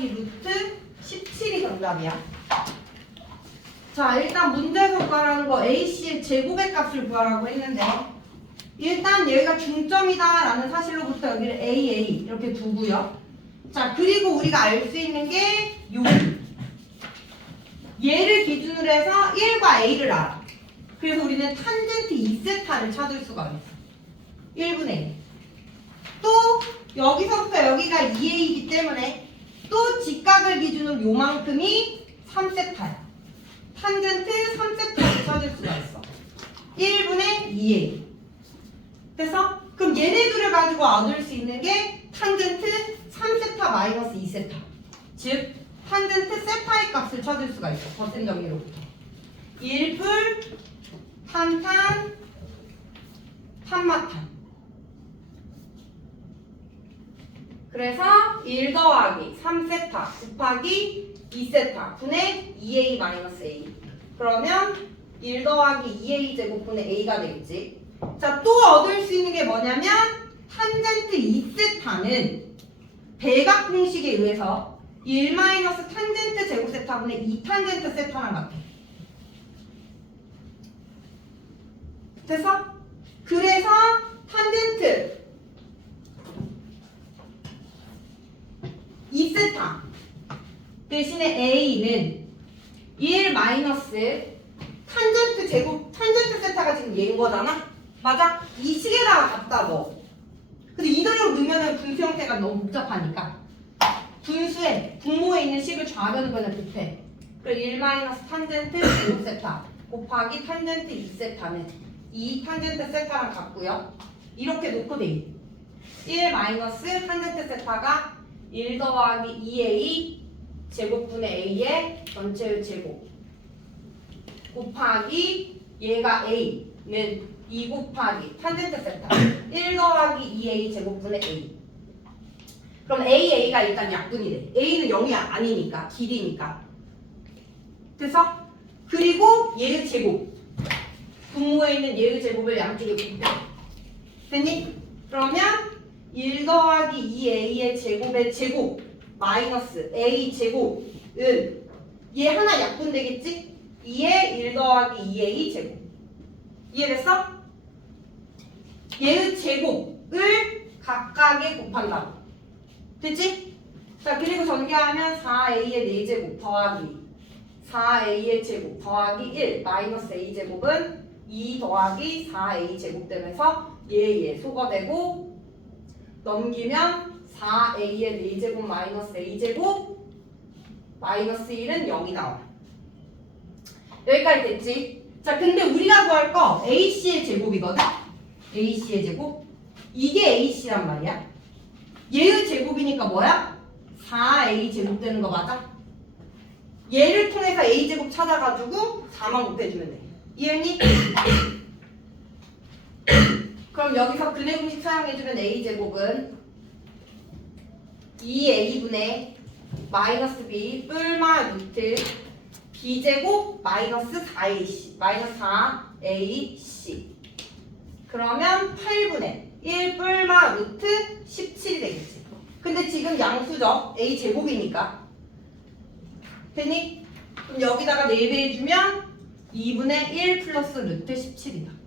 곱하기 루트 17이 정답이야. 자, 일단 문제에서 구하라는 거 AC의 제곱의 값을 구하라고 했는데요. 일단 여기가 중점이다라는 사실로부터 여기를 AA 이렇게 두고요. 자, 그리고 우리가 알 수 있는 게 여기. 얘를 기준으로 해서 1과 A를 알아. 그래서 우리는 탄젠트 2세타를 찾을 수가 있어. 1분의 1. 또 여기서부터 여기가 2A이기 때문에 또 직각을 기준으로 요만큼이 3세타야. 탄젠트 3세타를 찾을 수가 있어. 1분의 2A. 그래서 그럼 얘네 둘을 가지고 얻을 수 있는 게 탄젠트 3세타 마이너스 2세타. 즉 탄젠트 세타의 값을 찾을 수가 있어. 거뜬 정리로부터. 1풀 탄탄 탄마탄. 그래서 1 더하기 3세타 곱하기 2세타 분의 2a 마이너스 a. 그러면 1 더하기 2a 제곱 분의 a가 되겠지. 자, 또 얻을 수 있는 게 뭐냐면 탄젠트 2세타는 배각 공식에 의해서 1 마이너스 탄젠트 제곱 세타분의 2 탄젠트 세타랑 같아. 됐어? 그래서 탄젠트 2세타 대신에 A는 1 마이너스 탄젠트 제곱 탄젠트 세타가 지금 얘인 거잖아? 맞아? 이 식에다가 넣어. 근데 이대로 넣으면 분수 형태가 너무 복잡하니까 분수에 분모에 있는 식을 좌변변에 곱해. 그리고 1 마이너스 탄젠트 제곱 세타 곱하기 탄젠트 2세타는 2 탄젠트 세타랑 같고요. 이렇게 놓고 돼. 1 마이너스 탄젠트 세타가 1 더하기 2a 제곱분의 a의 전체의 제곱 곱하기 얘가 a는 2 곱하기 탄젠트 세타. 1 더하기 2a 제곱분의 a. 그럼 a, a가 일단 약분이 돼. A는 0이 아니니까 길이니까. 그래서 그리고 얘의 제곱. 분모에 있는 얘의 제곱을 양쪽에 곱해. 됐니? 그러면 1 더하기 2a의 제곱의 제곱 마이너스 a 제곱은 얘 하나 약분되겠지? 2의 1 더하기 2a 제곱 이해됐어? 얘의 제곱을 각각에 곱한다고 됐지? 자 그리고 전개하면 4a의 4제곱 더하기 4a의 제곱 더하기 1 마이너스 a 제곱은 2 더하기 4a 제곱 되면서 얘얘 소거되고 넘기면 4a의 4제곱 마이너스 a제곱 마이너스 1은 0이 나와 여기까지 됐지? 자 근데 우리가 구할 거 ac의 제곱이거든? ac의 제곱 이게 ac란 말이야 얘의 제곱이니까 뭐야? 4a 제곱 되는 거 맞아? 얘를 통해서 a 제곱 찾아가지고 4만 곱해주면 돼 이해했니? 그럼 여기서 근해 공식 사용해주면 a 제곱은 2a분의 마이너스 b 뿔마 루트 b 제곱 마이너스 4ac 마이너스 4ac 그러면 8분의 1 뿔마 루트 17이 되겠지. 근데 지금 양수죠? A 제곱이니까. 되니? 그럼 여기다가 4배 해주면 2분의 1 플러스 루트 17이다